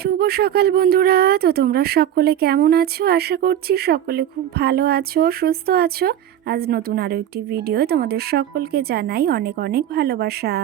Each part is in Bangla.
শুভ সকাল বন্ধুরা। তো তোমরা সকলে কেমন আছো? আশা করছি সকলে খুব ভালো আছো, সুস্থ আছো। আজ নতুন আরও একটি ভিডিও তোমাদের সকলকে জানাই অনেক অনেক ভালোবাসা।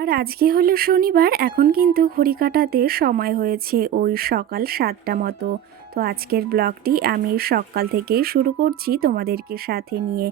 আর আজকে হলো শনিবার, এখন কিন্তু ঘড়ি কাটাতে সময় হয়েছে ওই সকাল সাতটা মতো। তো আজকের ব্লগটি আমি সকাল থেকেই শুরু করছি তোমাদেরকে সাথে নিয়ে।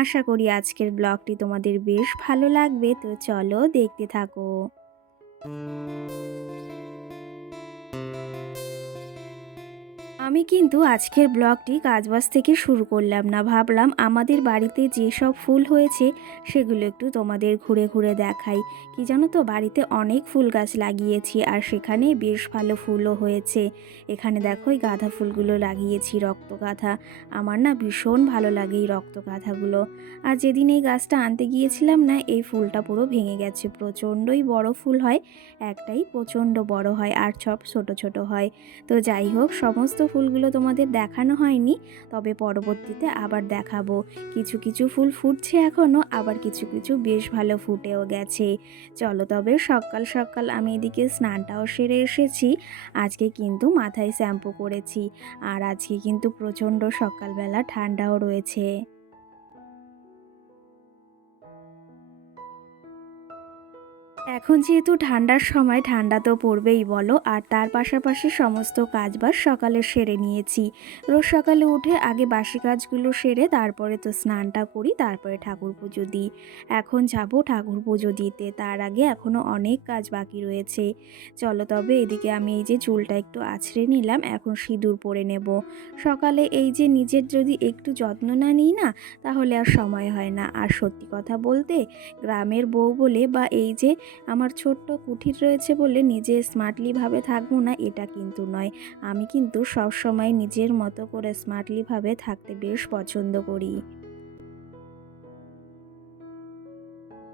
আশা করি আজকের ব্লগটি তোমাদের বেশ ভালো লাগবে। তো চলো দেখতে থাকো। Thank you. আমি কিন্তু আজকের ব্লগটি কাজবাজ থেকে শুরু করলাম না। ভাবলাম আমাদের বাড়িতে যেসব ফুল হয়েছে, সেগুলো একটু তোমাদের ঘুরে ঘুরে দেখাই। কি জানো তো, বাড়িতে অনেক ফুল গাছ লাগিয়েছি আর সেখানে বেশ ভালো ফুলও হয়েছে। এখানে দেখো, এই গাঁদা ফুলগুলো লাগিয়েছি, রক্ত গাঁথা। আমার না ভীষণ ভালো লাগে এই রক্ত গাঁথাগুলো। আর যেদিন এই গাছটা আনতে গিয়েছিলাম না, এই ফুলটা পুরো ভেঙে গেছে। প্রচণ্ডই বড় ফুল হয়, একটাই প্রচণ্ড বড় হয় আর সব ছোট ছোট হয়। তো যাই হোক, সমস্ত ফুলগুলো তোমাদের দেখানো হয়নি, তবে পরবর্তীতে আবার দেখাবো। কিছু কিছু ফুল ফুটছে এখনও আবার কিছু কিছু বেশ ভালো ফুটেও গেছে। চলো তবে সকাল সকাল আমি এদিকে স্নানটাও সেরে এসেছি। আজকে কিন্তু মাথায় শ্যাম্পু করেছি, আর আজকে কিন্তু প্রচণ্ড সকালবেলা ঠান্ডাও রয়েছে। এখন যেহেতু ঠান্ডার সময়, ঠান্ডা তো পড়বেই বলো। আর তার পাশাপাশি সমস্ত কাজবাজ সকালে সেরে নিয়েছি। রোজ সকালে উঠে আগে বাসি কাজগুলো সেরে তারপরে তো স্নানটা করি, তারপরে ঠাকুর পুজো দিই। এখন যাব ঠাকুর পুজো দিতে, তার আগে এখনও অনেক কাজ বাকি রয়েছে। চলো তবে এদিকে আমি এই যে চুলটা একটু আছড়ে নিলাম, এখন সিঁদুর পরে নেব। সকালে এই যে নিজের যদি একটু যত্ন না নিই না, তাহলে আর সময় হয় না। আর সত্যি কথা বলতে, গ্রামের বউ বলে বা এই যে আমার ছোট্ট কুঠির রয়েছে বলে নিজে স্মার্টলিভাবে থাকব না, এটা কিন্তু নয়। আমি কিন্তু সবসময় নিজের মতো করে স্মার্টলিভাবে থাকতে বেশ পছন্দ করি।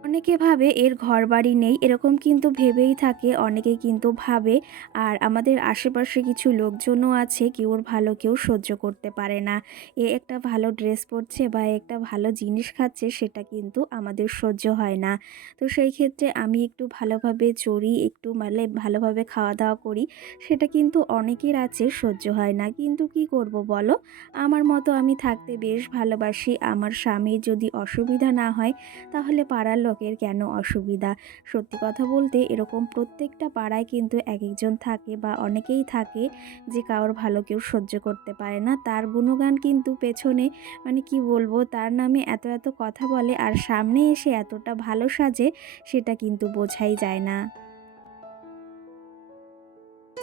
অনেকে ভাবে এর ঘর বাড়ি নেই, এরকম কিন্তু ভেবেই থাকে, অনেকে কিন্তু ভাবে। আর আমাদের আশেপাশে কিছু লোকজনও আছে, কেউ ভালো, কেউ সহ্য করতে পারে না। এ একটা ভালো ড্রেস পরছে বা একটা ভালো জিনিস খাচ্ছে, সেটা কিন্তু আমাদের সহ্য হয় না। তো সেই ক্ষেত্রে আমি একটু ভালোভাবে চড়ি, একটু মানে ভালোভাবে খাওয়া দাওয়া করি, সেটা কিন্তু অনেকের আছে, সহ্য হয় না। কিন্তু কি করব বলো? আমার মতো আমি থাকতে বেশ ভালোবাসি। আমার স্বামীর যদি অসুবিধা না হয়, তাহলে পাড়ার লোকের কেন অসুবিধা? সত্যি কথা বলতে এরকম প্রত্যেকটা পাড়ায় কিন্তু এক একজন থাকে বা অনেকেই থাকে যে কারোর ভালো কেউ সহ্য করতে পারে না। তার গুণগান কিন্তু পেছনে মানে কি বলব, তার নামে এত এত কথা বলে আর সামনে এসে এতটা ভালো সাজে সেটা কিন্তু বোঝাই যায় না।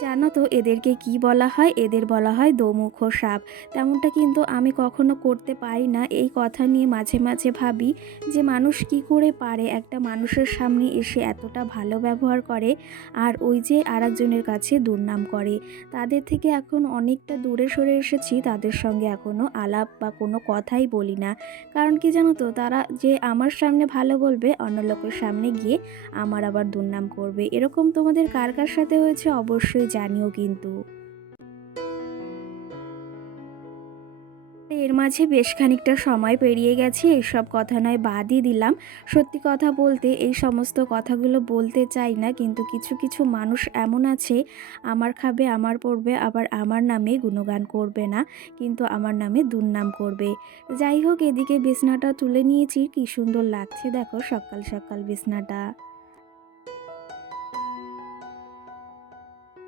জানো তো, এদেরকে কি বলা হয়? এদের বলা হয় দোমুখ সাপ। তেমনটা কিন্তু আমি কখনো করতে পারি না। এই কথা নিয়ে মাঝে মাঝে ভাবি যে মানুষ কি করে পারে? একটা মানুষের সামনে এসে এতটা ভালো ব্যবহার করে আর ওই যে আরেকজনের কাছে দুর্নাম করে। তাদের থেকে এখন অনেকটা দূরে সরে এসেছি, তাদের সঙ্গে এখনও আলাপ বা কোনো কথাই বলি না। কারণ কি জানো তো, তারা যে আমার সামনে ভালো বলবে, অন্য লোকের সামনে গিয়ে আমার আবার দুর্নাম করবে। এরকম তোমাদের কার কার সাথে হয়েছে? অবশ্যই জানিও কিন্তু। এর মাঝে বেশ খানিকটা সময় পেরিয়ে গেছে, এসব কথা নয়, বাদই দিলাম। সত্যি কথা বলতে, এই সমস্ত কথাগুলো বলতে চাই না, কিন্তু কিছু কিছু মানুষ এমন আছে, আমার খাবে, আমার পড়বে, আবার আমার নামে গুণগান করবে না, কিন্তু আমার নামে দুর্নাম করবে। যাই হোক, এদিকে বিছনাটা তুলে নিয়েছি, কি সুন্দর লাগছে, দেখো সকাল সকাল বিছনাটা।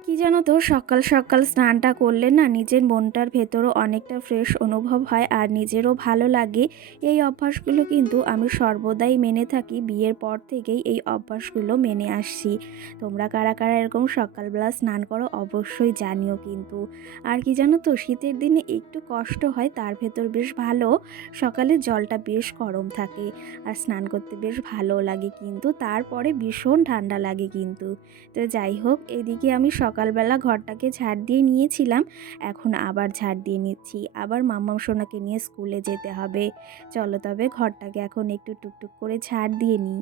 কি জানো তো, সকাল সকাল স্নানটা করলে না নিজের মনটার ভেতরও অনেকটা ফ্রেশ অনুভব হয় আর নিজেরও ভালো লাগে। এই অভ্যাসগুলো কিন্তু আমি সর্বদাই মেনে থাকি, বিয়ের পর থেকেই এই অভ্যাসগুলো মেনে আসছি। তোমরা কারা কারা এরকম সকালবেলা স্নান করো অবশ্যই জানিও কিন্তু। আর কি জানো তো, শীতের দিনে একটু কষ্ট হয়, তার ভেতর বেশ ভালো। সকালে জলটা বেশ গরম থাকে আর স্নান করতে বেশ ভালো লাগে কিন্তু, তারপরে ভীষণ ঠান্ডা লাগে কিন্তু। তো যাই হোক, এদিকে আমি সকালবেলা ঘরটাকে ঝাড় দিয়ে নিয়েছিলাম। এখন আবার ঝাড় দিয়ে নিচ্ছি। আবার মাম্মাম সোনাকে নিয়ে স্কুলে যেতে হবে। চলো তবে ঘরটাকে এখন একটু টুকটুক করে ঝাড় দিয়ে নিই।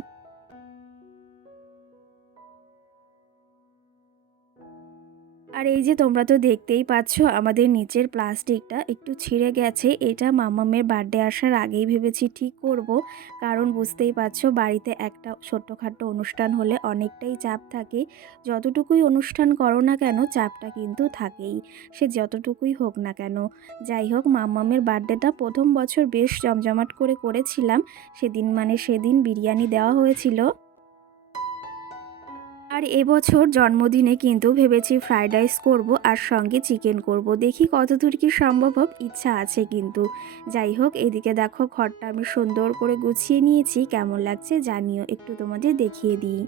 আর এই যে তোমরা তো দেখতেই পাচ্ছ, আমাদের নিচের প্লাস্টিকটা একটু ছিঁড়ে গেছে। এটা মামামের বার্থডে আসার আগেই ভেবেছি ঠিক করব। কারণ বুঝতেই পারছ, বাড়িতে একটা ছোট্টখাট্টো অনুষ্ঠান হলে অনেকটাই চাপ থাকে। যতটুকুই অনুষ্ঠান করো না কেন, চাপটা কিন্তু থাকেই। সে যতটুকুই হোক না কেন। যাই হোক, মামামের বার্থডেটা প্রথম বছর বেশ জমজমাট করে করেছিলাম। সেদিন মানে সেদিন বিরিয়ানি দেওয়া হয়েছিল। আর এবছর জন্মদিনে কিন্তু ভেবেছি ফ্রাইড রাইস করব আর সঙ্গে চিকেন করব। দেখি কতদূর কি সম্ভব হোক, ইচ্ছা আছে কিন্তু। যাই হোক, এদিকে দেখো ঘরটা আমি সুন্দর করে গুছিয়ে নিয়েছি। কেমন লাগছে জানিও, একটু তোমাদের দেখিয়ে দিই।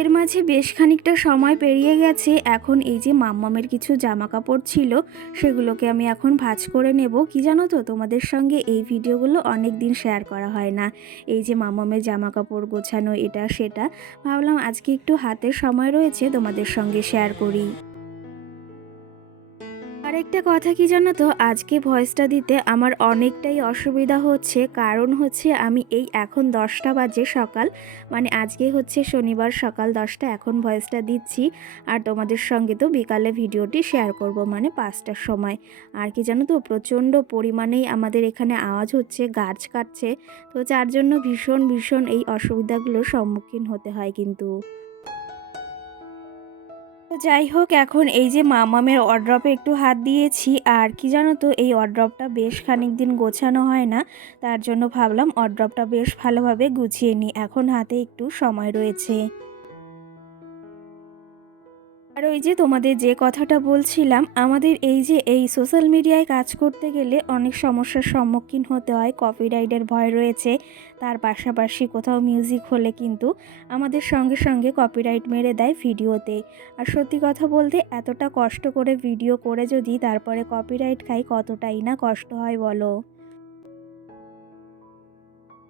এর মাঝে বেশ খানিকটা সময় পেরিয়ে গেছে। এখন এই যে মাম্মামের কিছু জামা কাপড় ছিল, সেগুলোকে আমি এখন ভাজ করে নেব। কি জানো তো, তোমাদের সঙ্গে এই ভিডিওগুলো অনেক দিন শেয়ার করা হয় না। এই যে মাম্মামের জামা কাপড় গোছানো এটা সেটা। ভাবলাম আজকে একটু হাতের সময় রয়েছে, তোমাদের সঙ্গে শেয়ার করি। আরেকটা কথা কি জানো তো? আজকে ভয়েসটা দিতে আমার অনেকটাই অসুবিধা হচ্ছে। কারণ হচ্ছে আমি এই এখন দশটা বাজে সকাল। মানে আজকে হচ্ছে শনিবার সকাল দশটা, এখন ভয়েসটা দিচ্ছি। আর তোমাদের সঙ্গে তো বিকালে ভিডিওটি শেয়ার করব মানে পাঁচটার সময়। আর কি জানো তো, প্রচণ্ড পরিমাণেই আমাদের এখানে আওয়াজ হচ্ছে, গাছ কাটছে। তো যার জন্য ভীষণ ভীষণ এই অসুবিধাগুলোর সম্মুখীন হতে হয় কিন্তু। তো যাই হোক, এখন এই যে মামামের অড্রপে একটু হাত দিয়েছি, আর কি জানো তো, এই অড্রপটা বেশ খানিক দিন গোছানো হয় না, তার জন্য ভাবলাম অড্রপটা বেশ ভালোভাবে গুছিয়ে নিই, এখন হাতে একটু সময় রয়েছে। আর ওই যে তোমাদের যে কথাটা বলছিলাম, আমাদের এই যে এই সোশ্যাল মিডিয়ায় কাজ করতে গেলে অনেক সমস্যার সম্মুখীন হতে হয় কপিরাইটের ভয় রয়েছে, তার পাশাপাশি কোথাও মিউজিক হলে কিন্তু আমাদের সঙ্গে সঙ্গে কপিরাইট মেরে দেয় ভিডিওতে। আর সত্যি কথা বলতে এতটা কষ্ট করে ভিডিও করে যদি তারপরে কপিরাইট খাই, কতটাই না কষ্ট হয় বলো?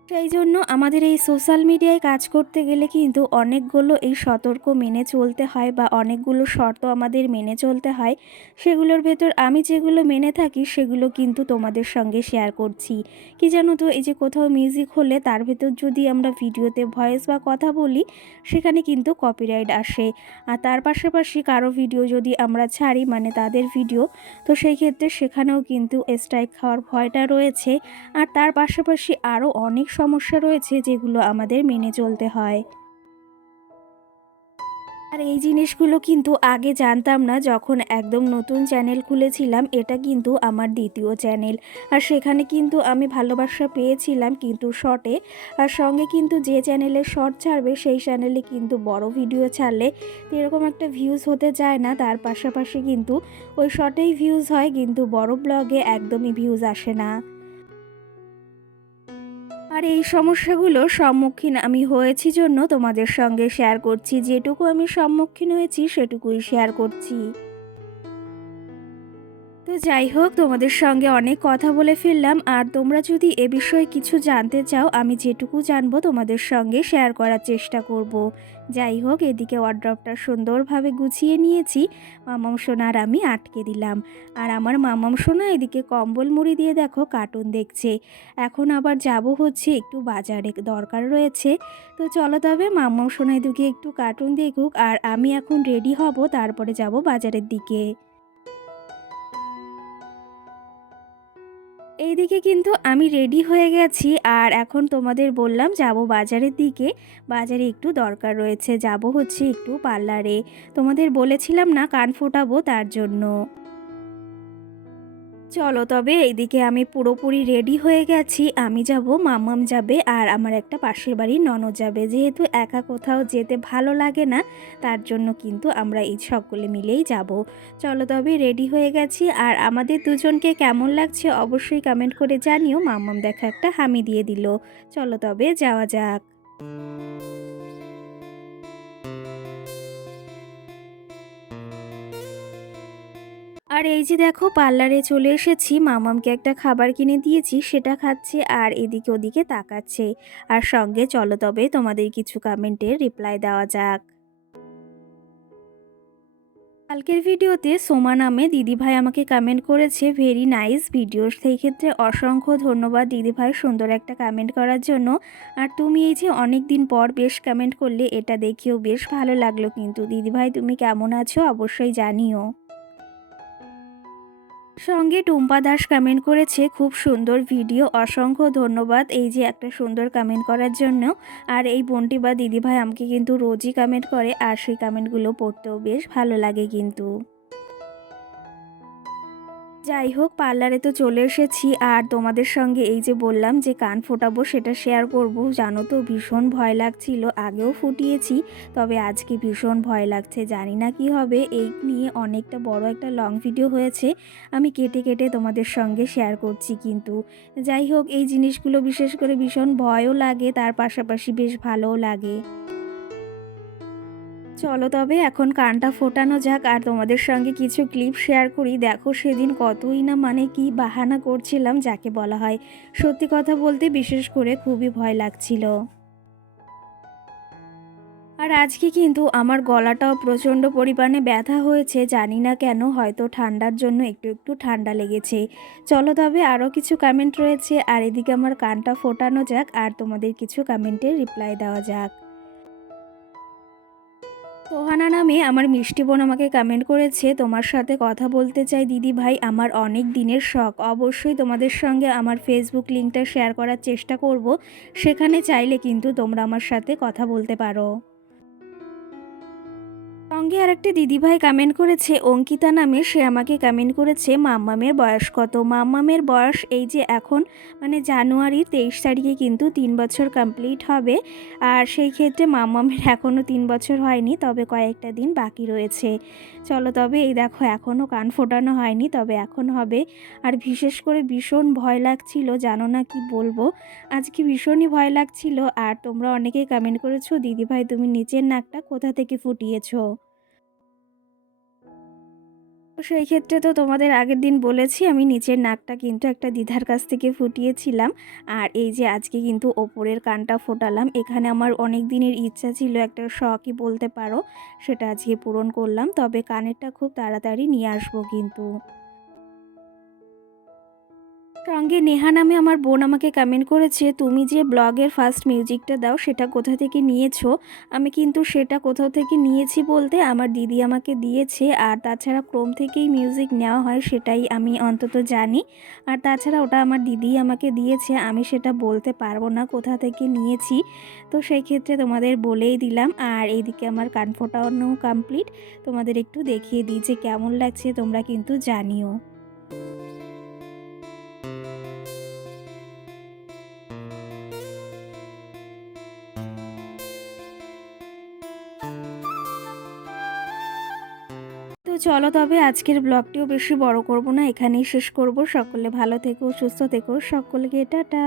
সেই জন্য আমাদের এই সোশ্যাল মিডিয়ায় কাজ করতে গেলে কিন্তু অনেকগুলো এই সতর্ক মেনে চলতে হয় বা অনেকগুলো শর্ত আমাদের মেনে চলতে হয়। সেগুলোর ভেতর আমি যেগুলো মেনে থাকি, সেগুলো কিন্তু তোমাদের সঙ্গে শেয়ার করছি। কি জানো তো, এই যে কোথাও মিউজিক হলে তার ভেতর যদি আমরা ভিডিওতে ভয়েস বা কথা বলি, সেখানে কিন্তু কপিরাইট আসে। আর তার পাশাপাশি কারও ভিডিও যদি আমরা ছাড়ি মানে তাদের ভিডিও তো সেই ক্ষেত্রে সেখানেও কিন্তু স্ট্রাইক খাওয়ার ভয়টা রয়েছে। আর তার পাশাপাশি আরও অনেক সমস্যা রয়েছে যেগুলো আমাদের মেনে চলতে হয়। আর এই জিনিসগুলো কিন্তু আগে জানতাম না, যখন একদম নতুন চ্যানেল খুলেছিলাম, এটা কিন্তু আমার দ্বিতীয় চ্যানেল। আর সেখানে কিন্তু আমি ভালোবাসা পেয়েছিলাম কিন্তু শর্টে আর সঙ্গে কিন্তু যে চ্যানেলে শর্ট ছাড়বে, সেই চ্যানেলে কিন্তু বড় ভিডিও ছাড়লে এরকম একটা ভিউজ হতে যায় না। তার পাশাপাশি কিন্তু ওই শর্টেই ভিউজ হয়, কিন্তু বড় ব্লগে একদমই ভিউজ আসে না। আর এই সমস্যাগুলোর সম্মুখীন আমি হয়েছি জন্য তোমাদের সঙ্গে শেয়ার করছি। যেটুকু আমি সম্মুখীন হয়েছি, সেটুকুই শেয়ার করছি। তো যাই হোক, তোমাদের সঙ্গে অনেক কথা বলে ফেললাম। আর তোমরা যদি এ বিষয়ে কিছু জানতে চাও, আমি যেটুকু জানব তোমাদের সঙ্গে শেয়ার করার চেষ্টা করব। যাই হোক, এদিকে ওয়ার্ড্রপটা সুন্দরভাবে গুছিয়ে নিয়েছি। মামাম সোনার আমি আটকে দিলাম। আর আমার মামাম সোনা এদিকে কম্বল মুড়ি দিয়ে দেখো কার্টুন দেখছে। এখন আবার যাব হচ্ছে একটু বাজারে, দরকার রয়েছে। তো চলো তবে মামাম সোনা এদিকে একটু কার্টুন দেখুক। আর আমি এখন রেডি হব, তারপরে যাব বাজারের দিকে। এইদিকে কিন্তু আমি রেডি হয়ে গেছি আর এখন তোমাদের বললাম যাব বাজারের দিকে। বাজারে একটু দরকার রয়েছে, যাব হচ্ছে একটু পার্লারে। তোমাদের বলেছিলাম না কান ফোটাবো তার জন্য। চলো তবে এইদিকে আমি পুরোপুরি রেডি হয়ে গেছি। আমি যাব, মাম্মাম যাবে আর আমার একটা পাশের বাড়ির ননদ যাবে। যেহেতু একা কোথাও যেতে ভালো লাগে না, তার জন্য কিন্তু আমরা এই সকলে মিলেই যাব। চলো তবে রেডি হয়ে গেছি আর আমাদের দুজনকে কেমন লাগছে অবশ্যই কমেন্ট করে জানিও। মাম্মাম দেখা একটা হামি দিয়ে দিল। চলো তবে যাওয়া যাক। আর এই যে দেখো, পার্লারে চলে এসেছি। মামামকে একটা খাবার কিনে দিয়েছি, সেটা খাচ্ছে আর এদিকে ওদিকে তাকাচ্ছে। আর সঙ্গে চলো তবে তোমাদের কিছু কমেন্টের রিপ্লাই দেওয়া যাক। কালকের ভিডিওতে সোমা নামে দিদিভাই আমাকে কমেন্ট করেছে ভেরি নাইস ভিডিও সেই ক্ষেত্রে অসংখ্য ধন্যবাদ দিদিভাই সুন্দর একটা কমেন্ট করার জন্য। আর তুমি এই যে অনেক দিন পর বেশ কমেন্ট করলে, এটা দেখেও বেশ ভালো লাগল। কিন্তু দিদিভাই, তুমি কেমন আছো? অবশ্যই জানিও। সঙ্গে টুম্পা দাস কামেন্ট করেছে, খুব সুন্দর ভিডিও অসংখ্য ধন্যবাদ এই যে একটা সুন্দর কামেন্ট করার জন্য। আর এই বোনটি বা দিদিভাই আমাকে কিন্তু রোজই কামেন্ট করে, আর সেই কামেন্টগুলো পড়তেও বেশ ভালো লাগে কিন্তু। যাই হোক, পার্লারে তো চলে এসেছি। আর তোমাদের সঙ্গে এই যে বললাম যে কান ফোটাবো, সেটা শেয়ার করব। জানো তো, ভীষণ ভয় লাগছিল। আগেও ফুটিয়েছি, তবে আজকে ভীষণ ভয় লাগছে। জানি না কি হবে। এই নিয়ে অনেকটা বড় একটা লং ভিডিও হয়েছে। আমি কেটে কেটে তোমাদের সঙ্গে শেয়ার করছি কিন্তু। যাই হোক, এই জিনিসগুলো বিশেষ করে ভীষণ ভয়ও লাগে। তার পাশাপাশি বেশ ভালোও লাগে। চলো তবে এখন কানটা ফোটানো যাক আর তোমাদের সঙ্গে কিছু ক্লিপ শেয়ার করি। দেখো সেদিন কতই না মানে কি বাহানা করছিলাম যাকে বলা হয়। সত্যি কথা বলতে বিশেষ করে খুবই ভয় লাগছিল। আর আজকে কিন্তু আমার গলাটাও প্রচণ্ড পরিমাণে ব্যথা হয়েছে, জানি না কেন, হয়তো ঠান্ডার জন্য একটু একটু ঠান্ডা লেগেছে। চলো তবে আরও কিছু কমেন্ট রয়েছে, আর এদিকে আমার কানটা ফোটানো যাক আর তোমাদের কিছু কমেন্টের রিপ্লাই দেওয়া যাক। সোহানা নামে আমার মিষ্টি বোন আমাকে কমেন্ট করেছে, তোমার সাথে কথা বলতে চাই, দিদি ভাই, আমার অনেক দিনের শখ। অবশ্যই তোমাদের সঙ্গে আমার ফেসবুক লিঙ্কটা শেয়ার করার চেষ্টা করব। সেখানে চাইলে কিন্তু তোমরা আমার সাথে কথা বলতে পারো। সঙ্গে আরেকটা দিদিভাই কমেন্ট করেছে, অঙ্কিতা নামে, সে আমাকে কমেন্ট করেছে, মাম্মামের বয়স কত? মাম্মামের বয়স এই যে এখন মানে জানুয়ারির তেইশ তারিখে কিন্তু তিন বছর কমপ্লিট হবে। আর সেই ক্ষেত্রে মাম্মামের এখনও তিন বছর হয়নি, তবে কয়েকটা দিন বাকি রয়েছে। চলো তবে এই দেখো এখনও কান ফোটানো হয়নি, তবে এখন হবে। আর বিশেষ করে ভীষণ ভয় লাগছিল, জানো না কি বলব? আজকে ভীষণই ভয় লাগছিল, আর তোমরা অনেকেই কমেন্ট করেছ, দিদিভাই তুমি নিচের নাকটা কোথা থেকে ফুটিয়েছো? তো সেই ক্ষেত্রে তো তোমাদের আগের দিন বলেছি, আমি নিচের নাকটা কিন্তু একটা দিধার কাছ থেকে ফুটিয়েছিলাম। আর এই যে আজকে কিন্তু ওপরের কানটা ফোটালাম, এখানে আমার অনেক দিনের ইচ্ছা ছিল একটা শখই বলতে পারো, সেটা আজকে পূরণ করলাম। তবে কানেরটা খুব তাড়াতাড়ি নিয়ে আসব কিন্তু। সঙ্গে নেহা নামে আমার বোন আমাকে কমেন্ট করেছে, তুমি যে ব্লগের ফার্স্ট মিউজিকটা দাও, সেটা কোথা থেকে নিয়েছো? আমি কিন্তু সেটা কোথাও থেকে নিয়েছি বলতে আমার দিদি আমাকে দিয়েছে, আর তাছাড়া ক্রোম থেকেই মিউজিক নেওয়া হয়, সেটাই আমি অন্তত জানি। আর তাছাড়া ওটা আমার দিদি আমাকে দিয়েছে, আমি সেটা বলতে পারব না কোথা থেকে নিয়েছি। তো সেই ক্ষেত্রে তোমাদের বলেই দিলাম, আর এইদিকে আমার কান ফোটানো কমপ্লিট তোমাদের একটু দেখিয়ে দিই যে কেমন লাগছে, তোমরা কিন্তু জানিও। চলো তবে আজকের ব্লগটিও বেশি বড় করব না, এখানেই শেষ করব। সকলে ভালো থেকো, সুস্থ থেকো। সকলকে টাটা।